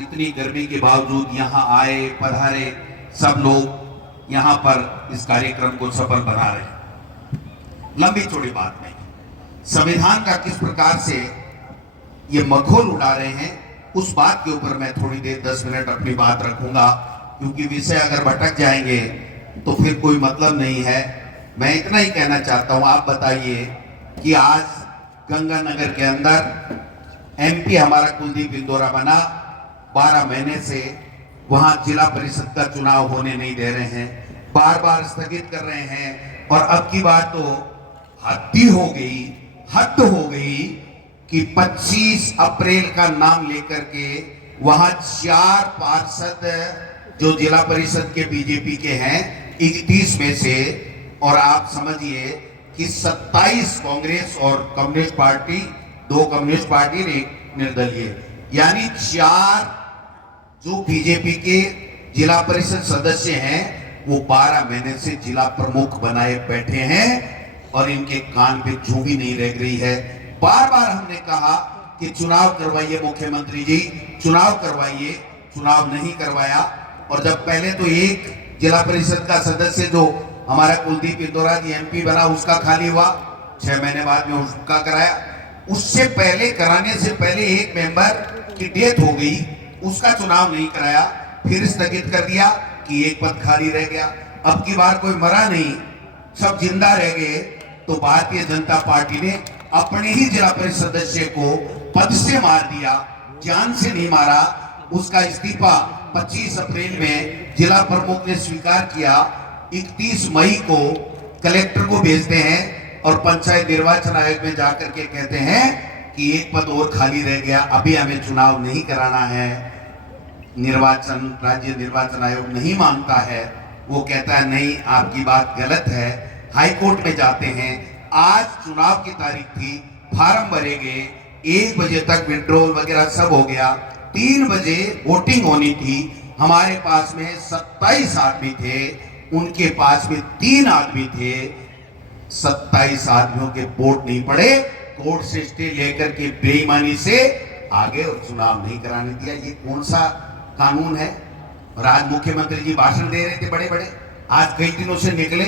इतनी गर्मी के बावजूद यहाँ आए, पधारे, सब लोग यहाँ पर इस कार्यक्रम को सफल बना रहे हैं। लंबी चौड़ी बात नहीं, संविधान का किस प्रकार से ये मखौल उड़ा रहे हैं उस बात के ऊपर मैं थोड़ी देर 10 मिनट अपनी बात रखूंगा, क्योंकि विषय अगर भटक जाएंगे तो फिर कोई मतलब नहीं है। मैं इतना ही कहना चाहता हूं, आप बताइए कि आज गंगानगर के अंदर एमपी हमारा कुलदीप इंदौरा बना, 12 महीने से वहां जिला परिषद का चुनाव होने नहीं दे रहे हैं, बार बार स्थगित कर रहे हैं। और अब की बात तो हद हो गई कि 25 अप्रैल का नाम लेकर के वहां 4 पार्षद जो जिला परिषद के बीजेपी के हैं 31 में से, और आप समझिए कि 27 कांग्रेस और कम्युनिस्ट पार्टी, 2 कम्युनिस्ट पार्टी ने निर्दलीय, यानी 4 जो बीजेपी के जिला परिषद सदस्य हैं वो 12 महीने से जिला प्रमुख बनाए बैठे हैं और इनके कान पे जू भी नहीं रह रही है। बार बार हमने कहा कि चुनाव करवाइए मुख्यमंत्री जी, चुनाव करवाइए, चुनाव नहीं करवाया। और जब पहले तो एक जिला परिषद का सदस्य जो हमारा कुलदीप इंदौरा जी एमपी बना उसका खाली हुआ, 6 महीने बाद में उसका कराया। उससे पहले कराने से पहले एक मेंबर की डेथ हो गई, उसका चुनाव नहीं कराया, फिर स्थगित कर दिया कि एक पद खाली रह गया। अब की बार कोई मरा नहीं, सब जिंदा रह गए, तो भारतीय जनता पार्टी ने अपने ही जिला परिषद सदस्य को पद से मार दिया, जान से नहीं मारा। उसका इस्तीफा 25 अप्रैल में जिला प्रमुख ने स्वीकार किया, 31 मई को कलेक्टर को भेजते हैं और पंचायत निर्वाचन आयोग में जाकर के कहते हैं कि एक पद और खाली रह गया, अभी हमें चुनाव नहीं कराना है। राज्य निर्वाचन आयोग नहीं मानता है, वो कहता है नहीं आपकी बात गलत है, हाई कोर्ट में जाते हैं। आज चुनाव की तारीख थी, फार्म भरे गए, 1 बजे तक विड्रॉल वगैरह सब हो गया, 3 बजे वोटिंग होनी थी। हमारे पास में 27 आदमी थे, उनके पास में 3 आदमी थे, 27 आदमियों के वोट नहीं पड़े, कोर्ट से स्टे लेकर के बेईमानी से आगे और चुनाव नहीं कराने दिया। ये कौन सा कानून है? और आज मुख्यमंत्री जी भाषण दे रहे थे बड़े बड़े, आज कई दिनों से निकले,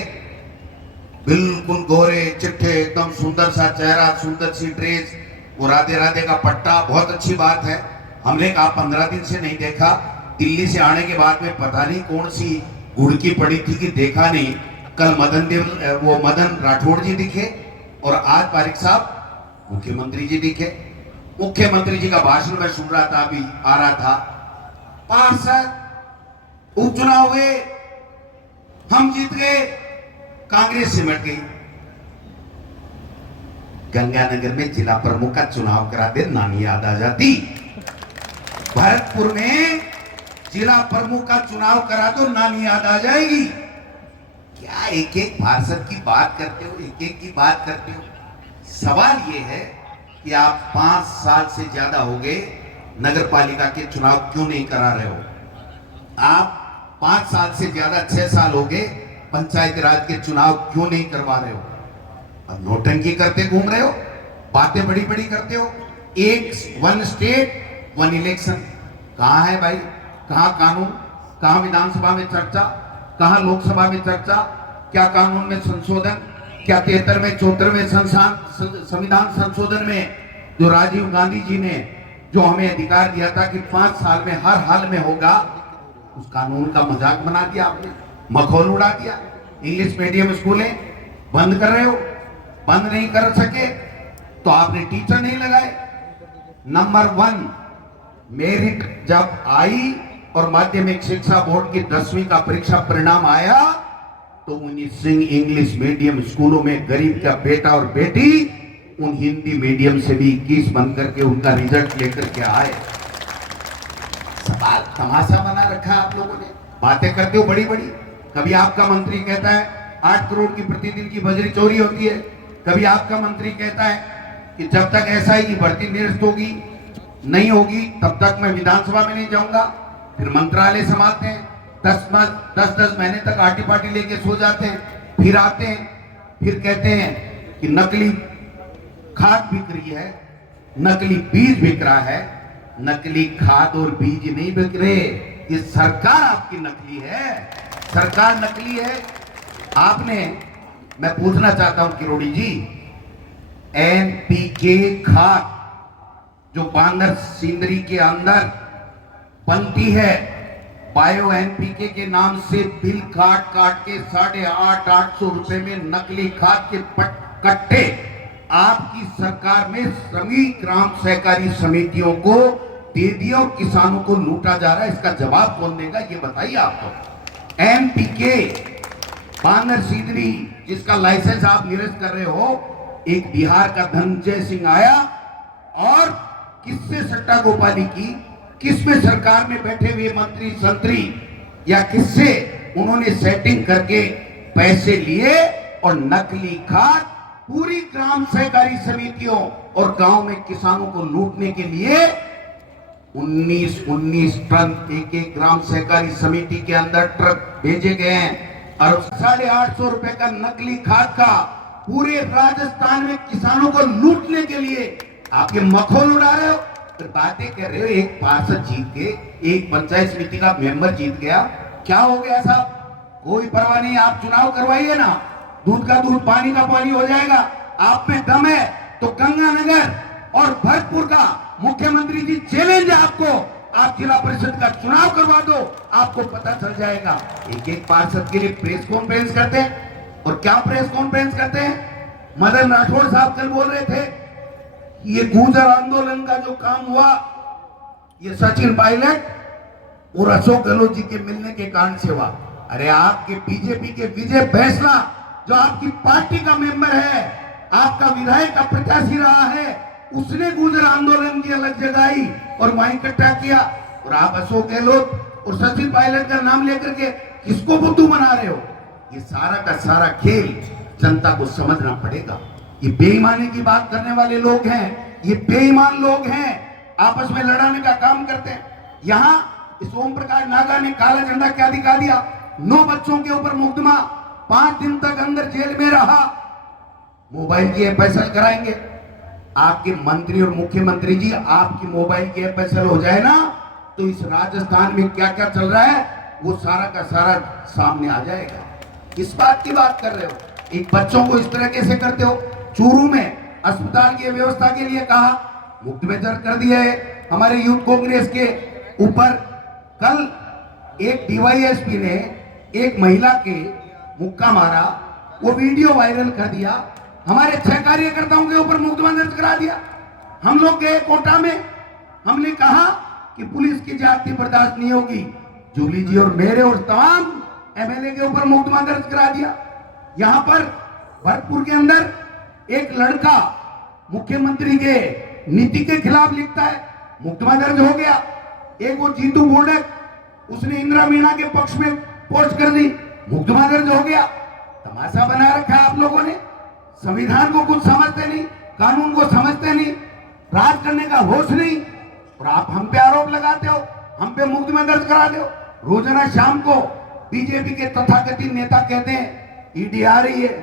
बिल्कुल गोरे चिट्ठे, एकदम सुंदर सा चेहरा, सुंदर सी ड्रेस, वो राधे राधे का पट्टा, बहुत अच्छी बात है। हमने कहा 15 दिन से नहीं देखा, दिल्ली से आने के बाद में पता नहीं कौन सी घुड़की पड़ी थी कि देखा नहीं। कल मदन राठौड़ जी दिखे और आज पारिक साहब मुख्यमंत्री जी दिखे। मुख्यमंत्री जी का भाषण मैं सुन रहा था, अभी आ रहा था, पार्षद उपचुनाव हुए, हम जीत गए, कांग्रेस सिमट गई। गंगानगर में जिला प्रमुख का चुनाव करा दे, नानी याद आ जाती। भरतपुर में जिला प्रमुख का चुनाव करा दो, नानी याद आ जाएगी। क्या एक एक पार्षद की बात करते हो, एक एक की बात करते हो? सवाल ये है कि आप 5 साल से ज्यादा हो गए नगर पालिका के चुनाव क्यों नहीं करा रहे हो? आप 5 साल से ज्यादा 6 साल हो गए पंचायत राज के चुनाव क्यों नहीं करवा रहे हो? अब नोटंकी करते घूम रहे हो, बातें बड़ी बड़ी करते हो। वन स्टेट 1 इलेक्शन, कहां है भाई? कहां कानून? कहां विधानसभा में चर्चा? कहां लोकसभा में चर्चा? क्या कानून में संशोधन? क्या 73वें 74वें संविधान संशोधन में जो राजीव गांधी जी ने जो हमें अधिकार दिया था कि 5 साल में हर हाल में होगा, उस कानून का मजाक बना दिया आपने, मखौल उड़ा दिया। इंग्लिश मीडियम स्कूलें बंद कर रहे हो, बंद नहीं कर सके तो आपने टीचर नहीं लगाए। नंबर 1 मेरिट जब आई और माध्यमिक शिक्षा बोर्ड की 10वीं का परीक्षा परिणाम आया तो उन इंग्लिश मीडियम स्कूलों में गरीब का बेटा और बेटी उन हिंदी मीडियम से भी 21 बन करके उनका रिजल्ट लेकर के आए। सवाल तमाशा बना रखा है आप लोगों ने, बातें करते हो बड़ी बड़ी। कभी आपका मंत्री कहता है 8 करोड़ की प्रतिदिन की बजरी चोरी होती है, कभी आपका मंत्री कहता है कि जब तक एसआई की भर्ती निरस्त होगी नहीं होगी तब तक मैं विधानसभा में नहीं जाऊंगा। फिर मंत्रालय संभालते हैं, 10 महीने तक आटी पाटी लेके सो जाते हैं, फिर आते हैं, फिर कहते हैं कि नकली खाद बिक रही है, नकली बीज बिक रहा है, नकली खाद और बीज नहीं बिक रहे, ये सरकार आपकी नकली है, सरकार नकली है। आपने, मैं पूछना चाहता हूं किरोड़ी जी, एनपीके खाद जो बांदर सिंदरी के अंदर बनती है, बायो एनपीके के नाम से बिल काट काट के 850 रुपए में नकली खाद के कट्टे आपकी सरकार में सभी ग्राम सहकारी समितियों को दे दिया और किसानों को लूटा जा रहा है। इसका जवाब कौन देगा, ये बताइए आपको। एनपीके बानर सीदरी जिसका लाइसेंस आप निरस्त कर रहे हो, एक बिहार का धनंजय सिंह आया और किससे सट्टा गोपाली की, किसमें सरकार में बैठे हुए मंत्री संतरी या किससे उन्होंने सेटिंग करके पैसे लिए और नकली खाद पूरी ग्राम सहकारी समितियों और गांव में किसानों को लूटने के लिए 19 टन एक ग्राम सहकारी समिति के अंदर ट्रक भेजे गए हैं और 850 रुपए का नकली खाद का पूरे राजस्थान में किसानों को लूटने के लिए आप ये मखौल उड़ा रहे हो, फिर बातें कर रहे हो। एक पार्षद जीत के, एक पंचायत समिति का मेंबर जीत गया, क्या हो गया साहब, कोई परवाह नहीं, आप चुनाव करवाइए ना, दूध का दूध पानी का पानी हो जाएगा। आप में दम है तो गंगानगर और भरतपुर का मुख्यमंत्री जी चैलेंज है आपको, आप जिला परिषद का चुनाव करवा दो, आपको पता चल जाएगा। एक एक पार्षद के लिए प्रेस कॉन्फ्रेंस करते हैं, और क्या प्रेस कॉन्फ्रेंस करते हैं। मदन राठौड़ साहब कल बोल रहे थे ये गुर्जर आंदोलन का जो काम हुआ, ये सचिन पायलट और अशोक गहलोत जी के मिलने के कारण से हुआ। अरे आपके बीजेपी के विजय फैसला जो आपकी पार्टी का मेंबर है, आपका विधायक का प्रत्याशी रहा है, उसने गुर्जर आंदोलन की अलग जगाई और वहां इकट्ठा किया, और आप अशोक गहलोत और सचिन पायलट का नाम लेकर के किसको बुद्धू बना रहे हो। ये सारा का सारा खेल जनता को समझना पड़ेगा। ये बेईमानी की बात करने वाले लोग हैं, ये बेईमान लोग हैं, आपस में लड़ाने का काम करते हैं। यहां इस ओम प्रकाश नागा ने काला झंडा क्या दिखा दिया, 9 बच्चों के ऊपर मुकदमा, 5 दिन तक अंदर जेल में रहा, मोबाइल की एफआईआर कराएंगे। आपके मंत्री और मुख्यमंत्री जी, आपकी मोबाइल की एफआईआर हो जाए ना तो इस राजस्थान में क्या क्या चल रहा है वो सारा का सारा सामने आ जाएगा। किस बात की बात कर रहे हो, एक बच्चों को इस तरह कैसे करते हो। चूरू में अस्पताल की व्यवस्था के लिए कहा, मुफ्त में दर्ज कर दिया है हमारे यूथ कांग्रेस के ऊपर। कल एक डीवाईएसपी ने एक महिला के मुक्का मारा, वो वीडियो वायरल कर दिया, हमारे 6 कार्यकर्ताओं के ऊपर मुकदमा दर्ज करा दिया। हम लोग गए कोटा में, हमने कहा कि पुलिस की जाति बर्दाश्त नहीं होगी, जूली जी और मेरे और तमाम एमएलए के ऊपर मुकदमा दर्ज करा दिया। यहां पर भरतपुर के अंदर एक लड़का मुख्यमंत्री के नीति के खिलाफ लिखता है, मुकदमा दर्ज हो गया। एक वो जीतू बोर्डक, उसने इंदिरा मीणा के पक्ष में पोस्ट कर दी, मुकदमा दर्ज हो गया। तमाशा बना रखा है आप लोगों ने, संविधान को कुछ समझते नहीं, कानून को समझते नहीं, राज करने का होश नहीं, और आप हम पे आरोप लगाते हो, हम पे मुकदमा दर्ज कराते हो। रोजाना शाम को बीजेपी के तथाकथित नेता कहते हैं ईडी आ रही है,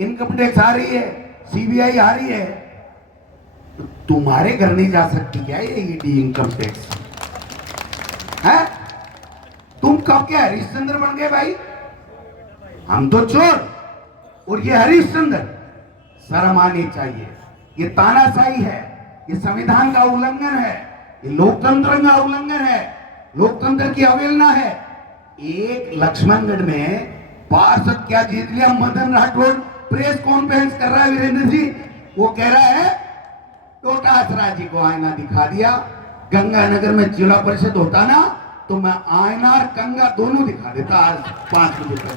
इनकम टैक्स आ रही है, सीबीआई आ रही है, तो तुम्हारे घर नहीं जा सकती क्या ये ईडी इनकम टैक्स है। तुम कब के हरिश्चंद्र बन गए भाई, हम तो चोर और ये हरिश्चंद्र। शर्म आनी चाहिए, ये तानाशाही है, ये संविधान का उल्लंघन है, ये लोकतंत्र का उल्लंघन है, लोकतंत्र की अवहेलना है। एक लक्ष्मणगढ़ में पार्षद क्या जीत लिया, मदन राठौड़ प्रेस कॉन्फ्रेंस कर रहा है वीरेंद्र जी, वो कह रहा है टोटा आसरा जी को आईना दिखा दिया। गंगानगर में जिला परिषद होता ना तो मैं आईना और कंगा दोनों दिखा देता आज 5 बजे तक।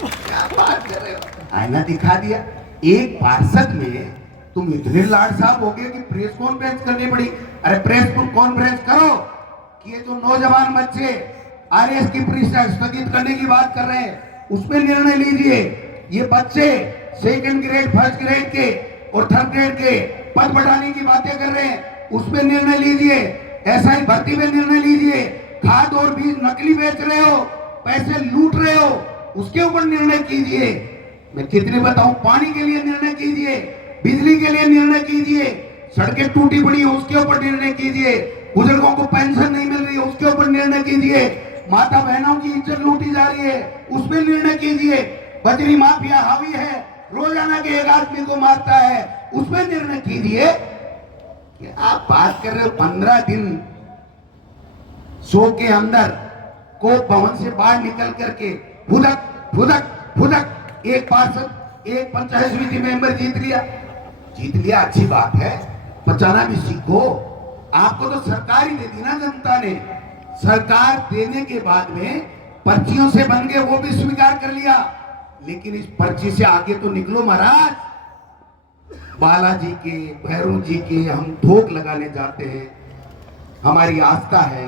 क्या बात कर रहे हो, आईना दिखा दिया। एक पार्षद में तुम इतने लाड साहब हो गए कि प्रेस कॉन्फ्रेंस करनी पड़ी। अरे प्रेस कॉन्फ्रेंस करो कि ये जो नौजवान बच्चे आरएस की परीक्षा स्थगित करने की बात कर रहे हैं उसमें निर्णय लीजिए। ये बच्चे 2nd ग्रेड 1st ग्रेड के और 3rd ग्रेड के पद बढ़ाने की बातें कर रहे हैं, उसमें निर्णय लीजिए। एसआई भर्ती में निर्णय लीजिए। खाद और बीज नकली बेच रहे हो, पैसे लूट रहे हो, उसके ऊपर निर्णय कीजिए। मैं कितने बताऊं, पानी के लिए निर्णय कीजिए, बिजली के लिए निर्णय कीजिए, सड़कें टूटी पड़ी हो उसके ऊपर निर्णय कीजिए, बुजुर्गों को पेंशन नहीं मिल रही है उसके ऊपर निर्णय कीजिए, माता बहनों की इज्जत लूटी जा रही है उस पर निर्णय कीजिए, बजरी माफिया हावी है, रोजाना के एक आदमी को मारता है, उसमें निर्णय कीजिए। कि आप बात कर रहे हो 15 दिन शो के अंदर को भवन से बाहर निकल करके फुदक फुदक फुदक एक पार्षद एक पंचायत समिति मेंबर जीत लिया, अच्छी बात है, बचाना भी सीखो। आपको तो सरकार ही दे दी ना जनता ने, सरकार देने के बाद में पर्चियों से बन गए वो भी स्वीकार कर लिया, लेकिन इस पर्ची से आगे तो निकलो महाराज। बालाजी के भैरव जी के हम भोग लगाने जाते हैं, हमारी आस्था है,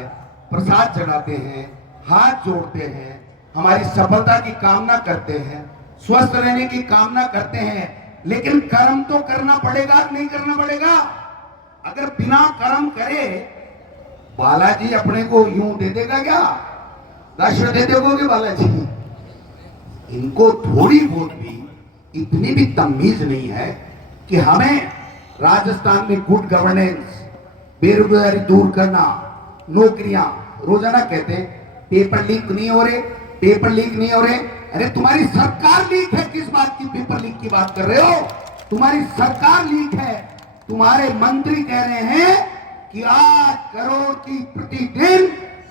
प्रसाद चढ़ाते हैं, हाथ जोड़ते हैं, हमारी सफलता की कामना करते हैं, स्वस्थ रहने की कामना करते हैं, लेकिन कर्म तो करना पड़ेगा नहीं करना पड़ेगा। अगर बिना कर्म करे बालाजी अपने को यूं दे देगा क्या, राष्ट्र दे दोगे बालाजी? इनको थोड़ी बहुत भी इतनी भी तमीज नहीं है कि हमें राजस्थान में गुड गवर्नेंस, बेरोजगारी दूर करना, नौकरियां, रोजाना कहते हैं पेपर लीक नहीं हो रहे, पेपर लीक नहीं हो रहे। अरे तुम्हारी सरकार लीक है, किस बात की पेपर लीक की बात कर रहे हो? तुम्हारी सरकार लीक है। तुम्हारे मंत्री कह रहे हैं कि 8 करोड़ की प्रतिदिन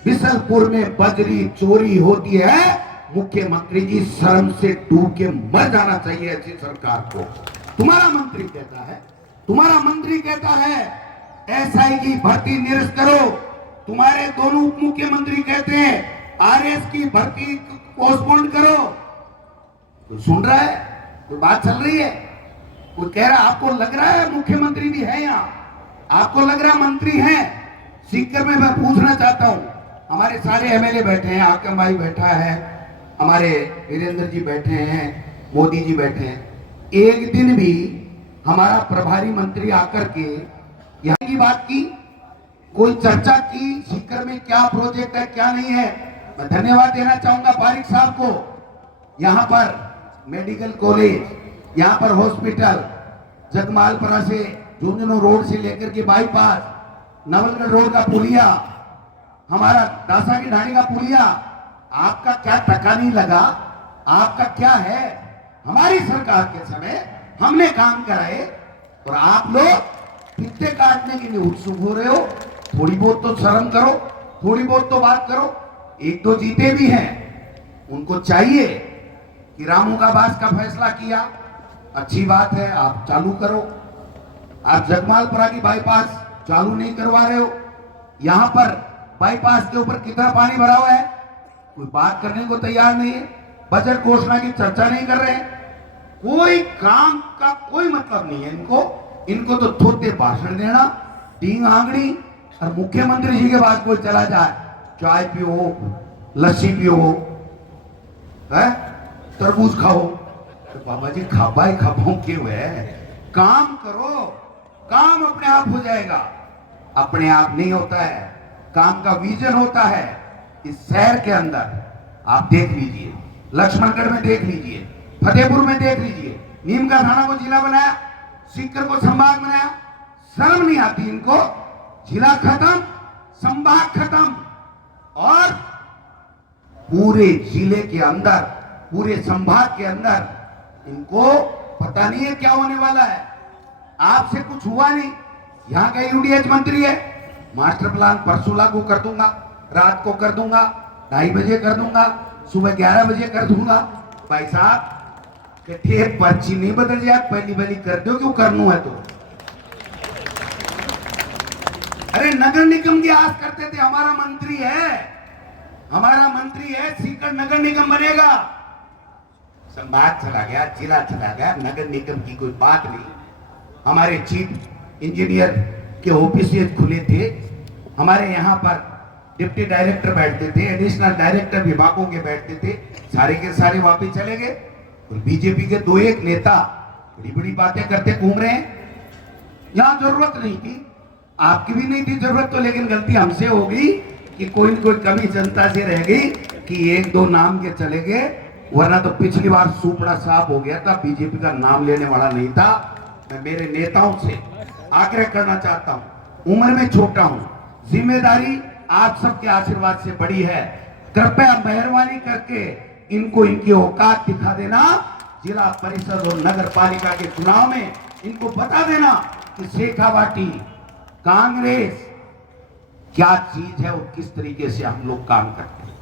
बिसलपुर में बजरी चोरी होती है। मुख्यमंत्री जी शर्म से डूब के मर जाना चाहिए ऐसी सरकार को। तुम्हारा मंत्री कहता है एसआई की भर्ती निरस्त करो, तुम्हारे दोनों उप मुख्यमंत्री कहते हैं आरएस की भर्ती पोस्टपोन करो। तो सुन रहा है, कोई बात चल रही है, कोई कह रहा, आपको लग रहा है मुख्यमंत्री भी है यहाँ, आपको लग रहा मंत्री हैं? सीकर में मैं पूछना चाहता हूँ, हमारे सारे एमएलए बैठे हैं, आकम भाई बैठा है, हमारे वीरेंद्र जी बैठे हैं, मोदी जी बैठे हैं, एक दिन भी हमारा प्रभारी मंत्री आकर के यहाँ की बात की, कोई चर्चा की सीकर में क्या प्रोजेक्ट है क्या नहीं है? मैं धन्यवाद देना चाहूंगा पारिक साहब को। यहाँ पर मेडिकल कॉलेज, यहाँ पर हॉस्पिटल, जगमालपुरा से झुंझुनू रोड से लेकर के बाईपास, नवलगढ़ रोड का पुलिया, हमारा दासा की ढाणी का पुलिया, आपका क्या टका नहीं लगा? आपका क्या है? हमारी सरकार के समय हमने काम कराए और आप लोग पित्ते काटने के लिए उत्सुक हो रहे हो। थोड़ी बहुत तो शर्म करो, थोड़ी बहुत तो बात करो। एक दो जीते भी हैं, उनको चाहिए कि रामू का बास का फैसला किया, अच्छी बात है, आप चालू करो। आप जगमालपुरा की बाईपास चालू नहीं करवा रहे हो, यहां पर बाईपास के ऊपर कितना पानी भरा हुआ है, कोई बात करने को तैयार नहीं है। बजट घोषणा की चर्चा नहीं कर रहे हैं, कोई काम का कोई मतलब नहीं है इनको तो थोड़े भाषण देना, टींग आंगड़ी, और मुख्यमंत्री जी के पास कोई चला जाए, चाय पियो, लस्सी पियो, है तरबूज खाओ, तो बाबा जी खाबाई खाबाओ क्यों है? काम करो, काम अपने आप हो जाएगा। अपने आप नहीं होता है, काम का विजन होता है। इस शहर के अंदर आप देख लीजिए, लक्ष्मणगढ़ में देख लीजिए, फतेहपुर में देख लीजिए, नीम का थाना को जिला बनाया, सीकर को संभाग बनाया। शर्म नहीं आती इनको? जिला खत्म, संभाग खत्म, और पूरे जिले के अंदर, पूरे संभाग के अंदर इनको पता नहीं है क्या होने वाला है। आपसे कुछ हुआ नहीं, यहाँ का यूडीएच मंत्री है, मास्टर प्लान परसों लागू कर दूंगा, रात को कर दूंगा, 2:30 बजे कर दूंगा, सुबह 11 बजे कर दूंगा। भाई साहब कठे पर्ची नहीं बदल जाए, पहली पहली कर दो, क्यों करनू है तो? अरे नगर निगम की आस करते थे, हमारा मंत्री है, सीकर नगर निगम बनेगा। संभाग चला गया, जिला चला गया, नगर निगम की कोई बात नहीं। हमारे चीफ इंजीनियर के ऑफिस खुले थे, हमारे यहाँ पर डिप्टी डायरेक्टर बैठते थे, एडिशनल डायरेक्टर विभागों के बैठते थे, सारे के सारे वापिस चले गए। और बीजेपी के 2-1 नेता बड़ी बड़ी बातें करते घूम रहे हैं। यहां जरूरत नहीं थी, आपकी भी नहीं थी जरूरत, तो लेकिन गलती हमसे हो गई कि कोई न कोई कमी जनता से रह गई कि 1-2 नाम के चले गए, वरना तो पिछली बार सुपड़ा साफ हो गया था, बीजेपी का नाम लेने वाला नहीं था। मैं मेरे नेताओं से आग्रह करना चाहता हूं, उम्र में छोटा हूं, जिम्मेदारी आप सबके आशीर्वाद से बड़ी है। कृपया मेहरबानी करके इनको इनकी औकात दिखा देना। जिला परिषद और नगर पालिका के चुनाव में इनको बता देना कि शेखावाटी कांग्रेस क्या चीज है और किस तरीके से हम लोग काम करते हैं।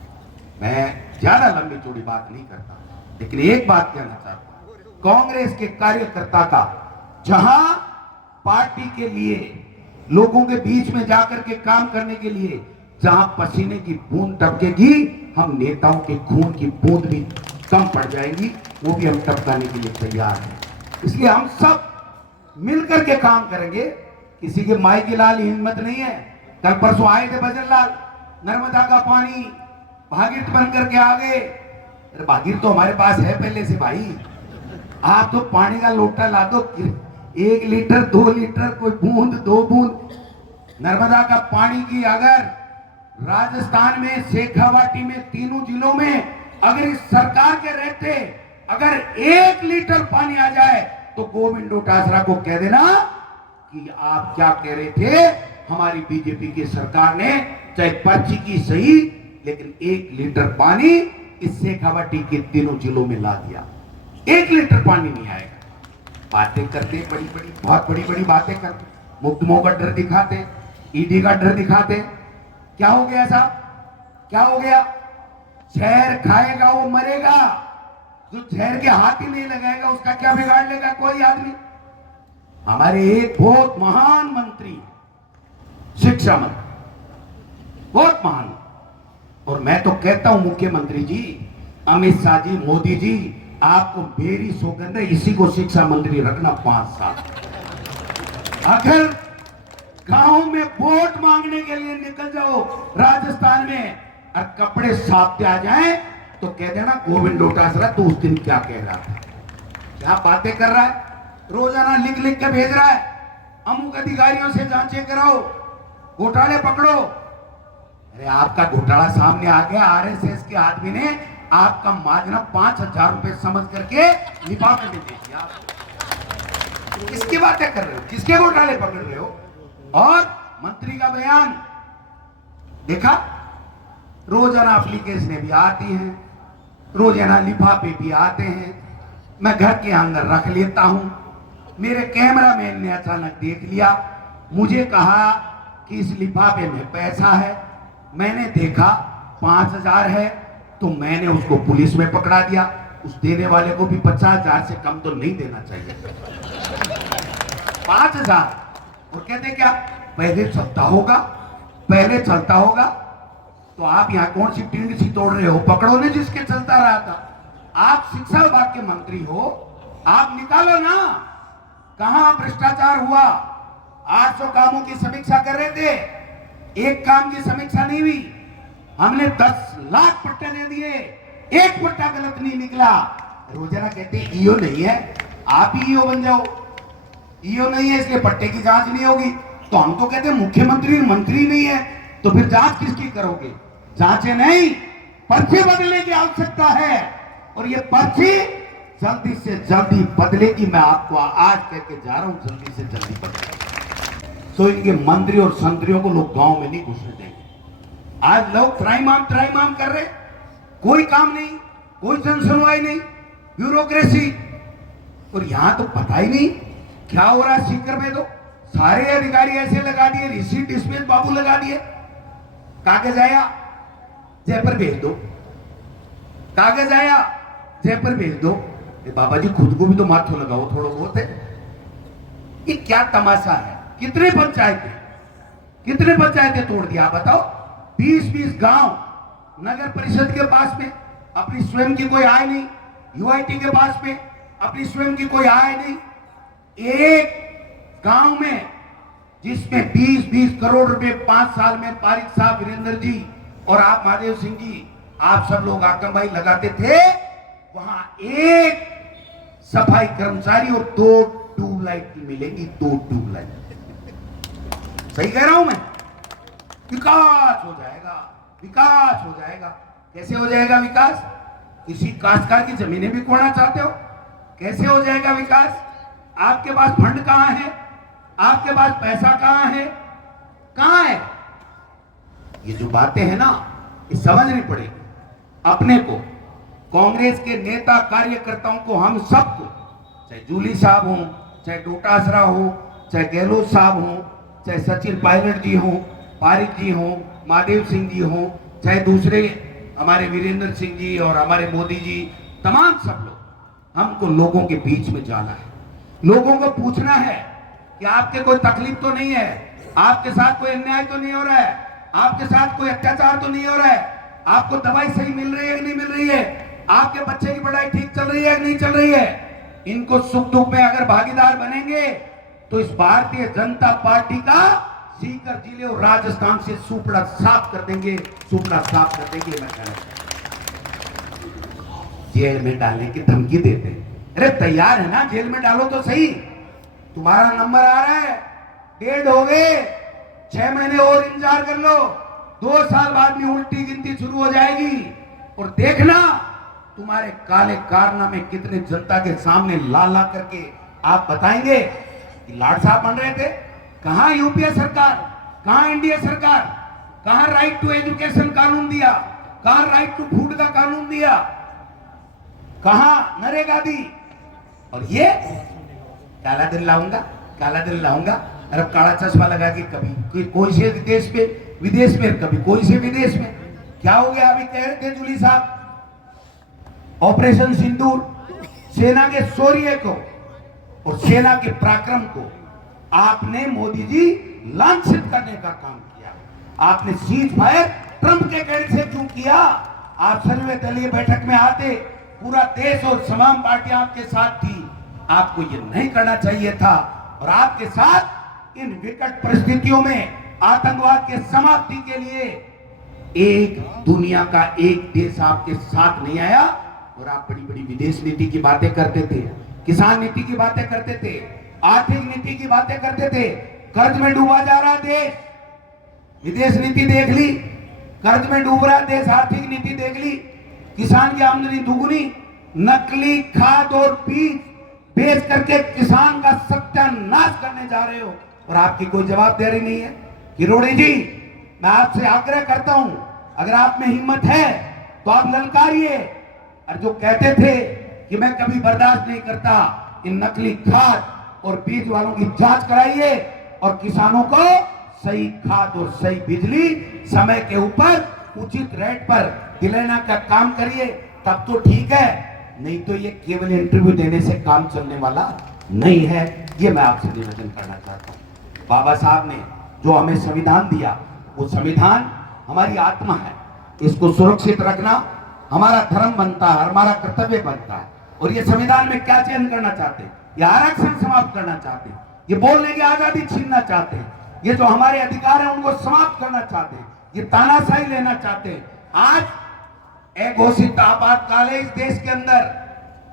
मैं ज्यादा लंबी चौड़ी बात नहीं करता, लेकिन एक बात कहना चाहता हूं, कांग्रेस के कार्यकर्ता का जहां पार्टी के लिए लोगों के बीच में जाकर के काम करने के लिए जहां पसीने की बूंद टपकेगी, हम नेताओं के खून की बूंद भी कम पड़ जाएगी, वो भी हम टपकाने के लिए तैयार हैं। इसलिए हम सब मिलकर के काम करेंगे। किसी के माई की लाल हिम्मत नहीं है। कल परसों आए थे बजरलाल, नर्मदा का पानी भागीरथ बन करके आ गए। अरे भागीरथ तो हमारे पास है पहले से भाई, आप तो पानी का लोटा ला दो, 1 लीटर 2 लीटर, कोई बूंद 2 बूंद नर्मदा का पानी की अगर राजस्थान में शेखावाटी में तीनों जिलों में अगर इस सरकार के रहते अगर 1 लीटर पानी आ जाए तो गोविंद डोटासरा को कह देना कि आप क्या कह रहे थे, हमारी बीजेपी की सरकार ने चाहे पर्ची की सही लेकिन 1 लीटर पानी इस शेखावाटी के तीनों जिलों में ला दिया। 1 लीटर पानी नहीं आएगा। बातें करते बड़ी बड़ी, बहुत बड़ी बड़ी बातें करते, मुकदमों का डर दिखाते, ईडी का डर दिखाते। क्या हो गया साहब, क्या हो गया? जहर खाएगा वो मरेगा, जो जहर के हाथ ही नहीं लगाएगा उसका क्या बिगाड़ लेगा कोई आदमी। हमारे एक बहुत महान मंत्री, शिक्षा मंत्री, बहुत महान, और मैं तो कहता हूं मुख्यमंत्री जी, अमित शाह जी, मोदी जी, आपको मेरी सौगंध है, इसी को शिक्षा मंत्री रखना 5 साल। अगर गांव में वोट मांगने के लिए निकल जाओ राजस्थान में और कपड़े साफते आ जाएं तो कह देना गोविंद डोटासरा तो उस दिन क्या कह रहा था, क्या बातें कर रहा है, रोजाना लिख लिख के भेज रहा है, अमुक अधिकारियों से जांचें कराओ, घोटाले पकड़ो। अरे आपका घोटाला सामने आ गया, आरएसएस के आदमी ने आपका माजना 5000 रुपए समझ करके लिफाफे में दे दिया। किसकी बातें कर रहे हो, किसके घोटाले पकड़ रहे हो? और मंत्री का बयान देखा, रोजाना एप्लीकेशनें भी आती हैं, रोजाना लिफाफे भी आते हैं, मैं घर के अंदर रख लेता हूं। मेरे कैमरामैन ने अचानक देख लिया, मुझे कहा कि इस लिफाफे में पैसा है, मैंने देखा 5000 है तो मैंने उसको पुलिस में पकड़ा दिया। उस देने वाले को भी 50,000 से कम तो नहीं देना चाहिए। 5000 और कहते क्या पहले चलता होगा, पहले चलता होगा। तो आप यहाँ कौन सी टींड सी तोड़ रहे हो, पकड़ो ने जिसके चलता रहा था। आप शिक्षा विभाग के मंत्री हो, आप निकालो ना कहां भ्रष्टाचार हुआ। 800 कामों की समीक्षा कर रहे थे, एक काम की समीक्षा नहीं हुई। हमने 10 लाख पट्टे दे दिए, एक पट्टा गलत नहीं निकला। रोजाना कहते ईओ नहीं है, आप ही ईओ बन जाओ। ईओ नहीं है इसलिए पट्टे की जांच नहीं होगी। तो हम तो कहते मुख्यमंत्री मंत्री नहीं है तो फिर जांच किसकी करोगे? जांचें नहीं, पर्ची बदलने की आवश्यकता है और ये पर्ची जल्दी से जल्दी बदलेगी। मैं आपको आज कह के जा रहा हूं, जल्दी से जल्दी बदलेगी। तो इनके मंत्री और संतरियों को लोग गांव में नहीं घुसने देंगे। आज लोग त्राईमाम कर रहे, कोई काम नहीं, कोई जन सुनवाई नहीं, ब्यूरोक्रेसी। और यहां तो पता ही नहीं क्या हो रहा है। सीकर में तो सारे अधिकारी ऐसे लगा दिए, रिसीट डिस्मिस बाबू लगा दिए। कागज आया जयपुर भेज दो, कागज आया जयपुर भेज दो। बाबा जी खुद को भी तो माथो लगाओ थोड़ा बहुत है। ये क्या तमाशा है? कितने पंचायतें तोड़ दिया आप बताओ। 20-20 गांव नगर परिषद के पास में अपनी स्वयं की कोई आय नहीं, यूआईटी के पास में अपनी स्वयं की कोई आय नहीं। एक गांव में जिसमें 20-20 करोड़ रुपए 5 साल में पारिक साहब, वीरेंद्र जी और आप महादेव सिंह जी, आप सब लोग आकम भाई लगाते थे, वहां एक सफाई कर्मचारी और 2 ट्यूबलाइट मिलेंगी, 2 ट्यूबलाइट। सही कह रहा हूं मैं? विकास हो जाएगा, विकास हो जाएगा। कैसे हो जाएगा विकास? किसी काश्तकार की जमीनें भी खोना चाहते हो? कैसे हो जाएगा विकास? आपके पास फंड कहां है? आपके पास पैसा कहां है? कहां है? ये जो बातें हैं ना, ये समझनी पड़ेगी अपने को, कांग्रेस के नेता कार्यकर्ताओं को, हम सबको, चाहे जूली साहब हो, चाहे डोटासरा हो, चाहे गहलोत साहब हो, चाहे सचिन पायलट जी हो, पारिक जी हो, महादेव सिंह जी हो, चाहे दूसरे हमारे वीरेंद्र सिंह जी और हमारे मोदी जी, तमाम सब लोग, हमको लोगों के बीच में जाना है, लोगों को पूछना है कि आपके कोई तकलीफ तो नहीं है, आपके साथ कोई अन्याय तो नहीं हो रहा है, आपके साथ कोई अत्याचार तो नहीं हो रहा है, आपको दवाई सही मिल रही है कि नहीं मिल रही है, आपके बच्चे की पढ़ाई ठीक चल रही है कि नहीं चल रही है। इनको सुख दुख में अगर भागीदार बनेंगे तो इस भारतीय जनता पार्टी का सीकर जिले और राजस्थान से सुपड़ा साफ कर देंगे, सुपड़ा साफ कर देंगे। मैं कहना जेल में डालने की धमकी देते, अरे तैयार है ना, जेल में डालो तो सही, तुम्हारा नंबर आ रहा है, डेढ़ हो गए, 6 महीने और इंतजार कर लो, 2 साल बाद में उल्टी गिनती शुरू हो जाएगी और देखना तुम्हारे काले कारनामे कितने जनता के सामने ला ला करके आप बताएंगे कि लाड साहब बन रहे थे। कहां यूपीए सरकार, कहां एनडीए सरकार, कहां राइट टू एजुकेशन कानून दिया, कहां राइट टू फूड का कानून दिया, कहां नरेगा दी। और ये काला दिन लाऊंगा, काला दिन लाऊंगा, अरे काला चश्मा लगा के कभी कोई से विदेश में, कभी कोई से विदेश में। क्या हो गया? अभी कह रहे थे जूली साहब, ऑपरेशन सिंदूर, सेना के शौर्य को और सेना के पराक्रम को आपने मोदी जी लांछित करने का काम किया। आपने सीज फायर ट्रंप के कहने से क्यों किया? आप सर्वदलीय बैठक में आते, पूरा देश और तमाम पार्टियां आपके साथ थी, आपको ये नहीं करना चाहिए था। और आपके साथ इन विकट परिस्थितियों में आतंकवाद के समाप्ति के लिए एक दुनिया का एक देश आपके साथ नहीं आया। और आप बड़ी बड़ी विदेश नीति की बातें करते थे, किसान नीति की बातें करते थे, आर्थिक नीति की बातें करते थे। कर्ज में डूबा जा रहा देश, विदेश नीति देख ली, कर्ज में डूब रहा देश, आर्थिक नीति देख ली, किसान की आमदनी दुगुनी, नकली खाद और बीज बेच करके किसान का सत्यानाश करने जा रहे हो और आपकी कोई जवाबदारी नहीं है। किरोड़ी जी, मैं आपसे आग्रह करता हूं, अगर आप में हिम्मत है तो आप ललकारिए। और जो कहते थे कि मैं कभी बर्दाश्त नहीं करता, इन नकली खाद और बीज वालों की जांच कराइए और किसानों को सही खाद और सही बिजली समय के ऊपर उचित रेट पर दिलाने का काम करिए, तब तो ठीक है, नहीं तो ये केवल इंटरव्यू देने से काम चलने वाला नहीं है। ये मैं आपसे निवेदन करना चाहता हूँ। बाबा साहब ने जो हमें संविधान दिया, वो संविधान हमारी आत्मा है, इसको सुरक्षित रखना हमारा धर्म बनता है, हमारा कर्तव्य बनता है। और ये संविधान में क्या चयन करना चाहते हैं? ये आरक्षण समाप्त करना चाहते हैं, ये बोलने की आजादी छीनना चाहते हैं, ये जो हमारे अधिकार हैं उनको समाप्त करना चाहते हैं, ये तानाशाही लेना चाहते हैं। आज घोषित आपातकाल है इस देश के अंदर,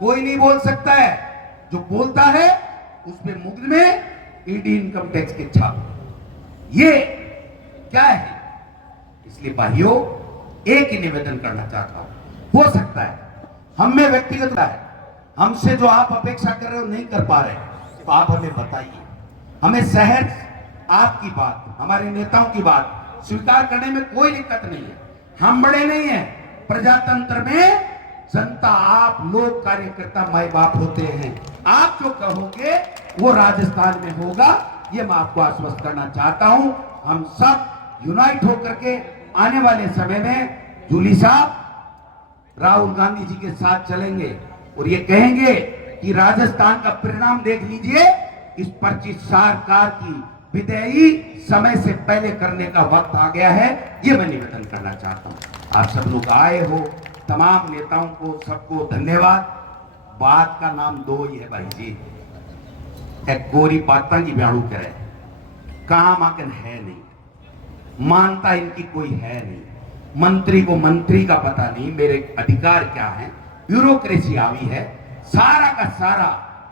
कोई नहीं बोल सकता है, जो बोलता है उस पर मुकदमे, ईडी, इनकम टैक्स के छाप। ये क्या है? इसलिए भाइयों, एक ही निवेदन करना चाहता हूं, हो सकता है हम में व्यक्तिगत है, हमसे जो आप अपेक्षा कर रहे हो नहीं कर पा रहे, तो आप हमें बताइए। हमें सहज आपकी बात, हमारे नेताओं की बात स्वीकार करने में कोई दिक्कत नहीं है। हम बड़े नहीं हैं, प्रजातंत्र में जनता, आप लोग कार्यकर्ता माई बाप होते हैं। आप जो कहोगे वो राजस्थान में होगा, ये मैं आपको आश्वस्त करना चाहता हूं। हम सब यूनाइट होकर के आने वाले समय में जूली साहब राहुल गांधी जी के साथ चलेंगे और ये कहेंगे कि राजस्थान का परिणाम देख लीजिए, इस 25 सरकार की विदाई समय से पहले करने का वक्त आ गया है। ये मैं निवेदन करना चाहता हूं। आप सब लोग आए हो, तमाम नेताओं को, सबको धन्यवाद। बात का नाम दो ही है भाई जी, एक गोरी बाता की ब्याणु करे, काम आकन है नहीं, मानता इनकी कोई है नहीं, मंत्री को मंत्री का पता नहीं, मेरे अधिकार क्या है, ब्यूरोक्रेसी आवी है, सारा का सारा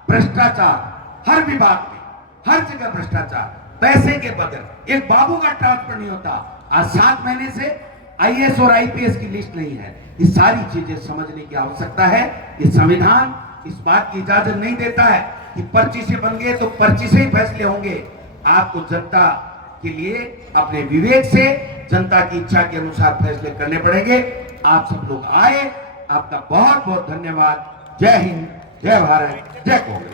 भ्रष्टाचार, हर विभाग में, हर जगह भ्रष्टाचार, पैसे के बगैर एक बाबू का ट्रांसफर नहीं होता। आज 7 महीने से आईएएस और आईपीएस की लिस्ट नहीं है। ये सारी चीजें समझने की आवश्यकता है। ये संविधान इस बात की इजाजत नहीं देता है कि पर्ची से बन गए तो पर्ची से ही फैसले होंगे। आपको जनता के लिए अपने विवेक से जनता की इच्छा के अनुसार फैसले करने पड़ेंगे। आप सब लोग आए, आपका बहुत बहुत धन्यवाद। जय हिंद, जय भारत, जय कांग्रेस।